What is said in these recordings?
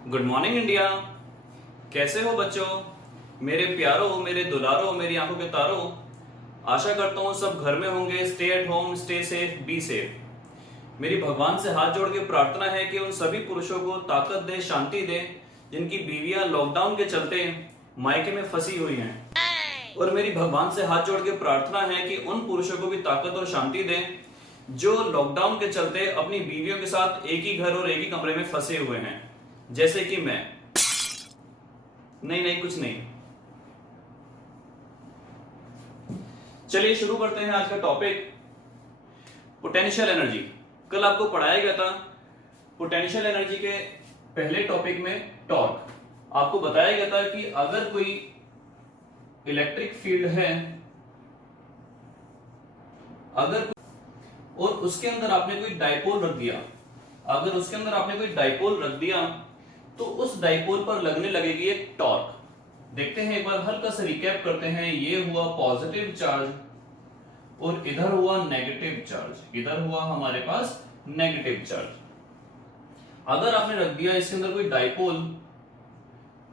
Good morning India. कैसे हो बच्चों? मेरे प्यारो, मेरे दुलारो, मेरी आंखों के तारो। आशा करता हूँ सब घर में होंगे। Stay at home, stay safe, be safe. मेरी भगवान से हाथ जोड़ के प्रार्थना है कि उन सभी पुरुषों को ताकत दे, शांति दे, जिनकी बीवियां लॉकडाउन के चलते मायके में फंसी हुई हैं। और मेरी भगवान से हाथ जोड़ के प्रार्थना है कि उन पुरुषों को भी ताकत और शांति दे जो लॉकडाउन के चलते अपनी बीवियों के साथ एक ही घर और एक ही कमरे में फंसे हुए हैं, जैसे कि मैं। नहीं नहीं, कुछ नहीं। चलिए शुरू करते हैं आज का टॉपिक, पोटेंशियल एनर्जी। कल आपको पढ़ाया गया था पोटेंशियल एनर्जी के पहले टॉपिक में टॉर्क। आपको बताया गया था कि अगर कोई इलेक्ट्रिक फील्ड है, अगर और उसके अंदर आपने कोई डाइपोल रख दिया, अगर उसके अंदर आपने कोई डाइपोल रख दिया तो उस डाइपोल पर लगने लगेगी एक टॉर्क। देखते हैं एक बार, हल्का सा रिकैप करते हैं। ये हुआ पॉजिटिव चार्ज और इधर हुआ नेगेटिव चार्ज, इधर हुआ हमारे पास नेगेटिव चार्ज। अगर आपने रख दिया इसके अंदर कोई डाइपोल,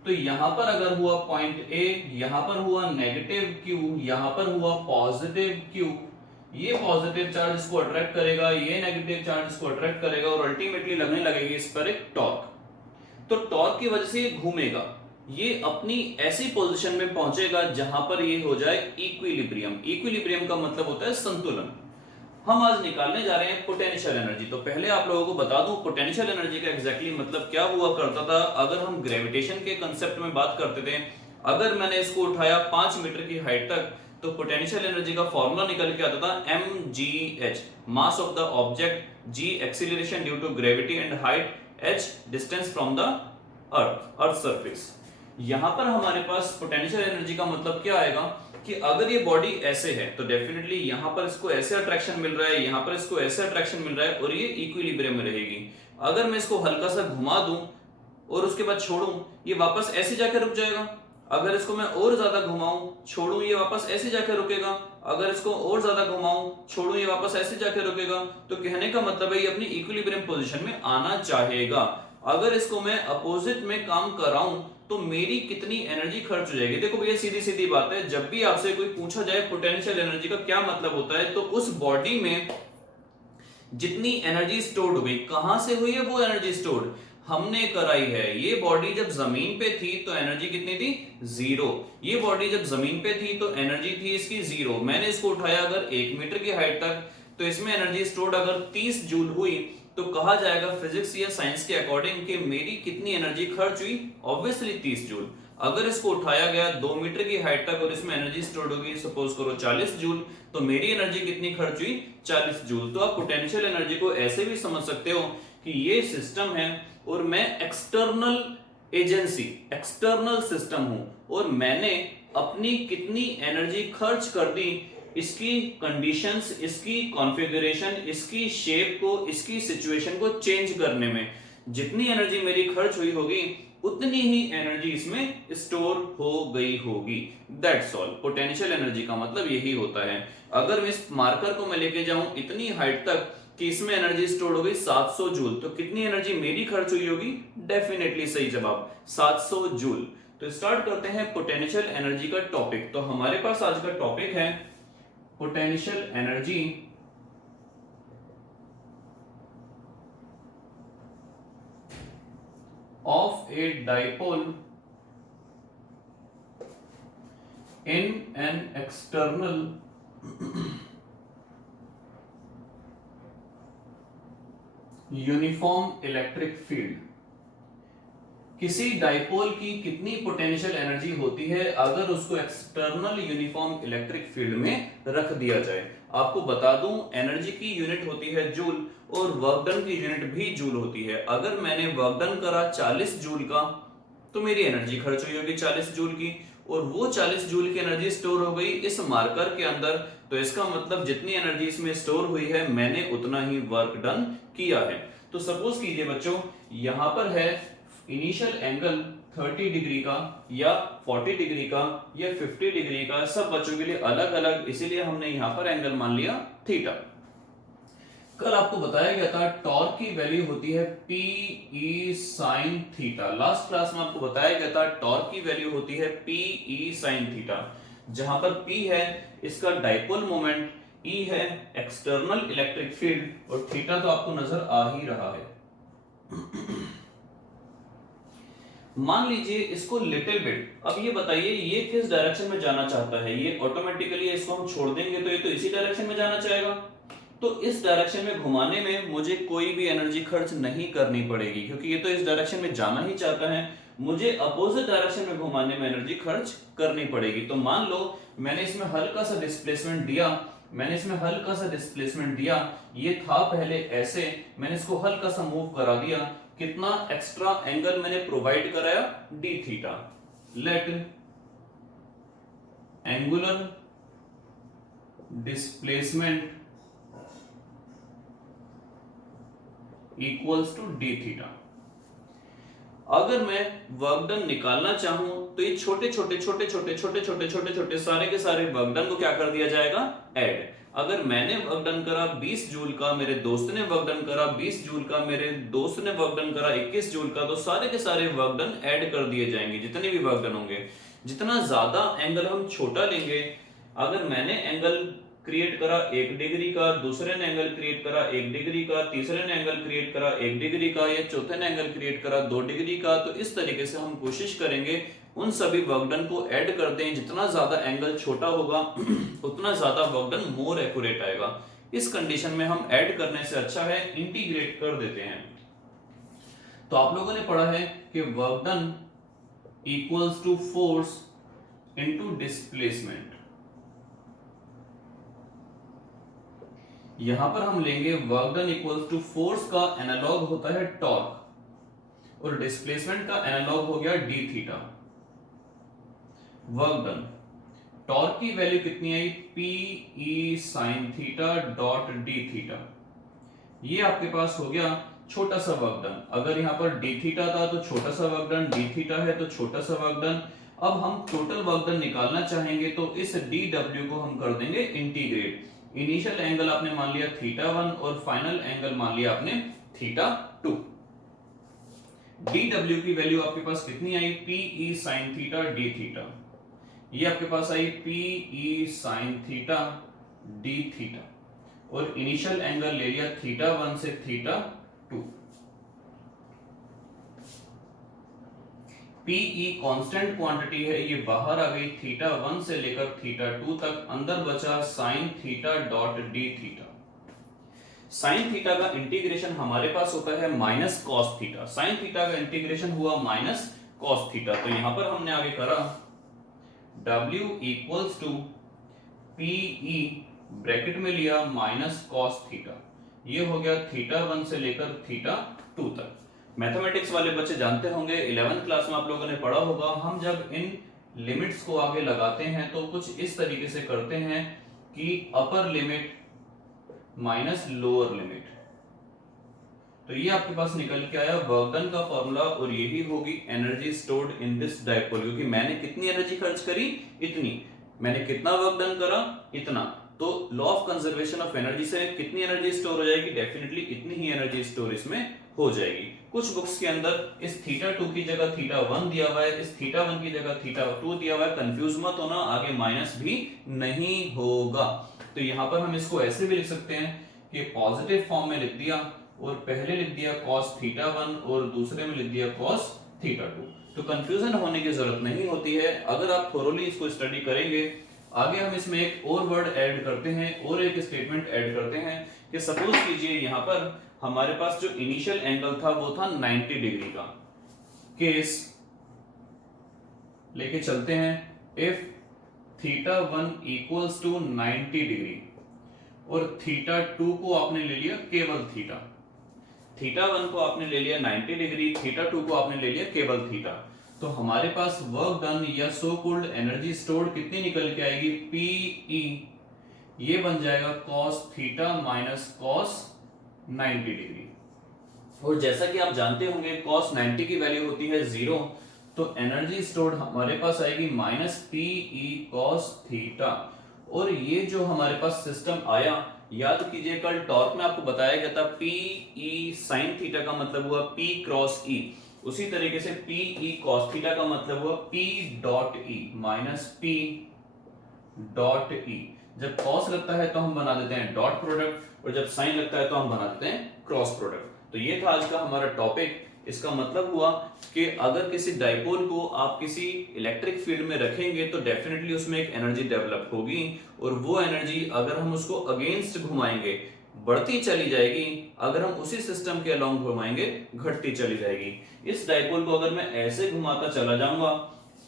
तो यहां पर अगर हुआ पॉइंट ए, यहां पर हुआ नेगेटिव क्यू, यहां पर हुआ पॉजिटिव क्यू। ये पॉजिटिव चार्ज इसको अट्रैक्ट करेगा, ये नेगेटिव चार्ज इसको अट्रैक्ट करेगा और अल्टीमेटली लगने लगेगी इस पर एक टॉर्क। तो टॉर्क की वजह से ये घूमेगा, ये अपनी ऐसी पोजीशन में पहुंचेगा जहां पर ये हो जाए इक्विलिब्रियम। इक्विलिब्रियम का मतलब होता है संतुलन। हम आज निकालने जा रहे हैं पोटेंशियल एनर्जी। तो पहले आप लोगों को बता दूं पोटेंशियल एनर्जी का एग्जैक्टली मतलब क्या हुआ करता था। अगर हम ग्रेविटेशन के कंसेप्ट में बात करते थे, अगर मैंने इसको उठाया 5 मीटर की हाइट तक, तो पोटेंशियल एनर्जी का फॉर्मूला निकल के आता था mgh, mass of the object, g acceleration due to gravity and height, h distance from the earth surface. यहां पर हमारे पास पोटेंशियल एनर्जी का मतलब क्या आएगा कि अगर ये बॉडी ऐसे है तो डेफिनेटली यहां पर इसको ऐसे अट्रैक्शन मिल रहा है, यहां पर इसको ऐसे अट्रैक्शन मिल रहा है और ये इक्विलिब्रियम में रहेगी। अगर मैं इसको हल्का सा घुमा दूं और उसके बाद छोड़ूं, ये वापस ऐसे जाकर रुक जाएगा। अगर इसको मैं और ज्यादा घुमाऊं, छोड़ूं, ये वापस ऐसे जाकर रुकेगा। अगर इसको और ज्यादा घुमाऊं, छोड़ूं, ये वापस ऐसे जाकर रुकेगा। तो कहने का मतलब है ये अपनी इक्विलिब्रियम पोजीशन में आना चाहेगा। अगर इसको मैं अपोजिट में काम कराऊं तो मेरी कितनी एनर्जी खर्च हो जाएगी। देखो भैया, सीधी सीधी बात है, जब भी आपसे कोई पूछा जाए पोटेंशियल एनर्जी का क्या मतलब होता है, तो उस बॉडी में जितनी एनर्जी स्टोर्ड हो गई, कहां से हुई है वो एनर्जी स्टोर्ड, हमने कराई है। ये बॉडी जब जमीन पे थी तो एनर्जी कितनी थी? 0। ये बॉडी जब जमीन पे थी तो एनर्जी थी इसकी 0। मैंने इसको उठाया अगर 1 मीटर की हाइट तक, तो इसमें एनर्जी स्टोर्ड अगर 30 जूल हुई, तो कहा जाएगा फिजिक्स या साइंस के अकॉर्डिंग कि मेरी कितनी एनर्जी खर्च हुई? Obviously 30 joule. अगर इसको उठाया गया 2 मीटर की हाइट तक और इसमें एनर्जी स्टोर्ड होगी सपोज करो 40 जूल, तो मेरी एनर्जी कितनी खर्च हुई? 40 जूल। तो आप पोटेंशियल एनर्जी को ऐसे भी समझ सकते हो कि ये सिस्टम है और मैं एक्सटर्नल एजेंसी, एक्सटर्नल सिस्टम हूं और मैंने अपनी कितनी एनर्जी खर्च कर दी, इसकी कंडीशंस, इसकी कॉन्फ़िगरेशन, इसकी शेप को, इसकी सिचुएशन को चेंज करने में जितनी एनर्जी मेरी खर्च हुई होगी उतनी ही एनर्जी इसमें स्टोर हो गई होगी। That's all. पोटेंशियल एनर्जी का मतलब यही होता है। अगर इस मार्कर को मैं लेके जाऊं इतनी हाइट तक कि इसमें एनर्जी स्टोर हो गई 700 जूल, तो कितनी एनर्जी मेरी खर्च हुई होगी? डेफिनेटली सही जवाब 700 जूल। तो स्टार्ट करते हैं पोटेंशियल एनर्जी का टॉपिक। तो हमारे पास आज का टॉपिक है potential energy of a dipole in an external uniform electric field. किसी डाइपोल की कितनी पोटेंशियल एनर्जी होती है अगर उसको एक्सटर्नल यूनिफॉर्म इलेक्ट्रिक फील्ड में रख दिया जाए। आपको बता दूं एनर्जी की यूनिट होती है जूल और वर्क डन की यूनिट भी जूल होती है। अगर मैंने वर्क डन करा 40 जूल का, तो मेरी एनर्जी खर्च हुई होगी 40 जूल की, और वो 40 जूल की एनर्जी स्टोर हो गई इस मार्कर के अंदर। तो इसका मतलब जितनी एनर्जी इसमें स्टोर हुई है मैंने उतना ही वर्क डन किया है। तो सपोज कीजिए बच्चों, यहां पर है इनिशियल एंगल 30 डिग्री का या 40 डिग्री का या 50 डिग्री का, सब बच्चों के लिए अलग अलग, इसीलिए हमने यहां पर एंगल मान लिया थीटा। कल आपको बताया गया था टॉर्क की वैल्यू होती है P E sine theta. Last class में आपको बताया गया था टॉर्क की वैल्यू होती है पी ई साइन थीटा, जहां पर पी है इसका डाइपोल मोमेंट, ई है एक्सटर्नल इलेक्ट्रिक फील्ड और थीटा तो आपको नजर आ ही रहा है। मान लीजिए इसको लिटिल बिट, अब ये बताइए ये किस डायरेक्शन में जाना चाहता है। ये ऑटोमेटिकली इसको हम छोड़ देंगे तो ये तो इसी डायरेक्शन में जाना चाहेगा, तो इस डायरेक्शन में घुमाने में मुझे कोई भी एनर्जी खर्च नहीं करनी पड़ेगी, क्योंकि ये तो इस डायरेक्शन में जाना ही चाहता है। मुझे अपोजिट डायरेक्शन में घुमाने में एनर्जी खर्च करनी पड़ेगी। तो मान लो मैंने इसमें हल्का सा डिस्प्लेसमेंट दिया, ये था पहले ऐसे, मैंने इसको हल्का सा मूव करा दिया, कितना एक्स्ट्रा एंगल मैंने प्रोवाइड कराया, d theta. Let angular displacement equals to d theta. अगर मैं वर्क डन निकालना चाहूं तो ये छोटे छोटे सारे के सारे वर्क डन को क्या कर दिया जाएगा, ऐड। अगर मैंने वर्क डन करा 20 जूल का, मेरे दोस्त ने वर्क डन करा 20 जूल का, मेरे दोस्त ने वर्क डन करा 21 जूल का, तो सारे के सारे वर्क डन ऐड कर दिए जाएंगे, जितने भी वर्क डन होंगे। जितना ज्यादा एंगल हम छोटा लेंगे, अगर मैंने एंगल क्रिएट करा 1 डिग्री का, दूसरे ने एंगल क्रिएट करा 1 डिग्री का, तीसरे ने एंगल क्रिएट करा 1 डिग्री का, या चौथे ने एंगल क्रिएट करा 2 डिग्री का, तो इस तरीके से हम कोशिश करेंगे उन सभी वर्क डन को ऐड कर दें। जितना ज्यादा एंगल छोटा होगा उतना ज्यादा वर्क डन मोर एक्यूरेट आएगा। इस कंडीशन में हम ऐड करने से अच्छा है इंटीग्रेट कर देते हैं। तो आप लोगों ने पढ़ा है कि work done equals to force into displacement. यहां पर हम लेंगे work done equals to force का एनालॉग होता है टॉर्क, और डिस्प्लेसमेंट का एनालॉग हो गया D theta. Work done, torque की वैल्यू कितनी आई, P E sine theta dot D theta. ये आपके पास हो गया छोटा सा वर्क डन। अगर यहां पर डी थीटा था तो छोटा सा वर्क डन, डी थीटा है तो छोटा सा वर्क डन। अब हम टोटल वर्क डन निकालना चाहेंगे तो इस डी डब्ल्यू को हम कर देंगे इंटीग्रेट। इनिशियल एंगल आपने मान लिया थीटा 1 और फाइनल एंगल मान लिया आपने थीटा 2। डी डब्ल्यू की वैल्यू आपके पास कितनी आई, P E sine theta D theta. ये आपके पास आई P E sine theta D theta, और इनिशियल एंगल ले लिया थीटा 1 से theta 2। P E constant quantity है, ये बाहर आ गई थीटा 1 से लेकर थीटा 2 तक, अंदर बचा sine theta dot D theta. Sine theta का इंटीग्रेशन हमारे पास होता है minus cos theta. Sine theta का इंटीग्रेशन हुआ माइनस कॉस थीटा, तो यहां पर हमने आगे करा W equals to P E bracket में लिया माइनस कॉस थीटा। ये हो गया थीटा 1 से लेकर थीटा 2 तक। मैथमेटिक्स वाले बच्चे जानते होंगे, 11th क्लास में आप लोगों ने पढ़ा होगा, हम जब इन लिमिट्स को आगे लगाते हैं तो कुछ इस तरीके से करते हैं कि upper limit minus lower limit. तो ये आपके पास निकल के आया वर्क डन का फॉर्मूला, और यही होगी energy stored in this dipole. क्योंकि मैंने कितनी एनर्जी खर्च करी, इतनी, मैंने कितना वर्क डन करा, इतना, तो law of conservation of energy से कितनी एनर्जी स्टोर हो जाएगी, डेफिनेटली इतनी ही एनर्जी स्टोर इसमें हो जाएगी। कुछ बुक्स के अंदर इस थीटा 2 की जगह थीटा 1 दिया हुआ है, इस थीटा 1 की जगह थीटा 2 दिया हुआ है। कंफ्यूज मत होना, आगे माइनस भी नहीं होगा। तो यहां पर हम इसको ऐसे भी लिख सकते हैं कि पॉजिटिव फॉर्म में लिख दिया, और पहले लिख दिया cos थीटा 1 और दूसरे में लिख दिया cos थीटा 2। तो कंफ्यूजन होने की जरूरत नहीं होती है अगर आप थोरोली इसको स्टडी करेंगे। आगे हम इसमें एक और वर्ड ऐड करते हैं और एक स्टेटमेंट ऐड करते हैं कि सपोज कीजिए यहां पर हमारे पास जो इनिशियल एंगल था वो था 90 डिग्री का। केस लेके चलते हैं, if theta 1 equals to 90 degree और थीटा 2 को आपने ले लिया केवल थीटा। थीटा 1 को आपने ले लिया 90 डिग्री, थीटा 2 को आपने ले लिया केवल थीटा। तो हमारे पास वर्क डन या सो कॉल्ड एनर्जी स्टोर्ड कितनी निकल के आएगी, पीई, ये बन जाएगा cos theta minus cos 90 degree. और जैसा कि आप जानते होंगे cos 90 की वैल्यू होती है 0, तो एनर्जी स्टोर्ड हमारे पास आएगी माइनस पीई cos थीटा। और ये जो हमारे पास सिस्टम आया, याद कीजिए कल टॉर्क में आपको बताया गया था पी ई साइन थीटा का मतलब हुआ पी क्रॉस ई, उसी तरीके से पी ई कॉस थीटा का मतलब हुआ P dot E minus P dot E. जब कॉस लगता है तो हम बना देते हैं डॉट प्रोडक्ट, और जब साइन लगता है तो हम बना देते हैं क्रॉस प्रोडक्ट। तो ये था आज का हमारा टॉपिक। इसका मतलब हुआ कि अगर किसी डाइपोल को आप किसी इलेक्ट्रिक फील्ड में रखेंगे तो डेफिनेटली उसमें एक एनर्जी डेवलप होगी, और वो एनर्जी अगर हम उसको अगेंस्ट घुमाएंगे बढ़ती चली जाएगी, अगर हम उसी सिस्टम के अलोंग घुमाएंगे घटती चली जाएगी। इस डाइपोल को अगर मैं ऐसे घुमाता चला जाऊंगा,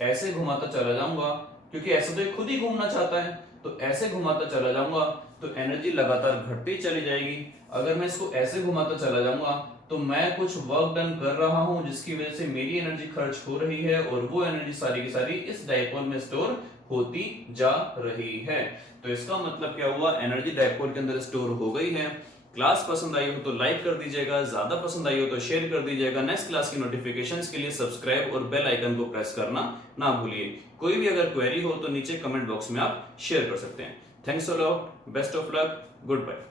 ऐसे घुमाता चला जाऊंगा, क्योंकि ऐसे तो ये खुद ही घूमना चाहता है, तो ऐसे घुमाता चला जाऊंगा तो एनर्जी लगातार घटती चली जाएगी। अगर मैं इसको ऐसे घुमाता चला जाऊंगा तो मैं कुछ वर्क डन कर रहा हूं जिसकी वजह से मेरी एनर्जी खर्च हो रही है, और वो एनर्जी सारी की सारी इस डाइपोल में स्टोर होती जा रही है। तो इसका मतलब क्या हुआ, एनर्जी डाइपोल के अंदर स्टोर हो गई है। क्लास पसंद आई हो तो लाइक कर दीजिएगा, ज्यादा पसंद आई हो तो शेयर कर दीजिएगा। नेक्स्ट क्लास की नोटिफिकेशंस के लिए सब्सक्राइब और बेल आइकन को प्रेस करना ना भूलिए। कोई भी अगर क्वेरी हो तो नीचे कमेंट बॉक्स में आप शेयर कर सकते हैं। Thanks a lot, best of luck, good bye.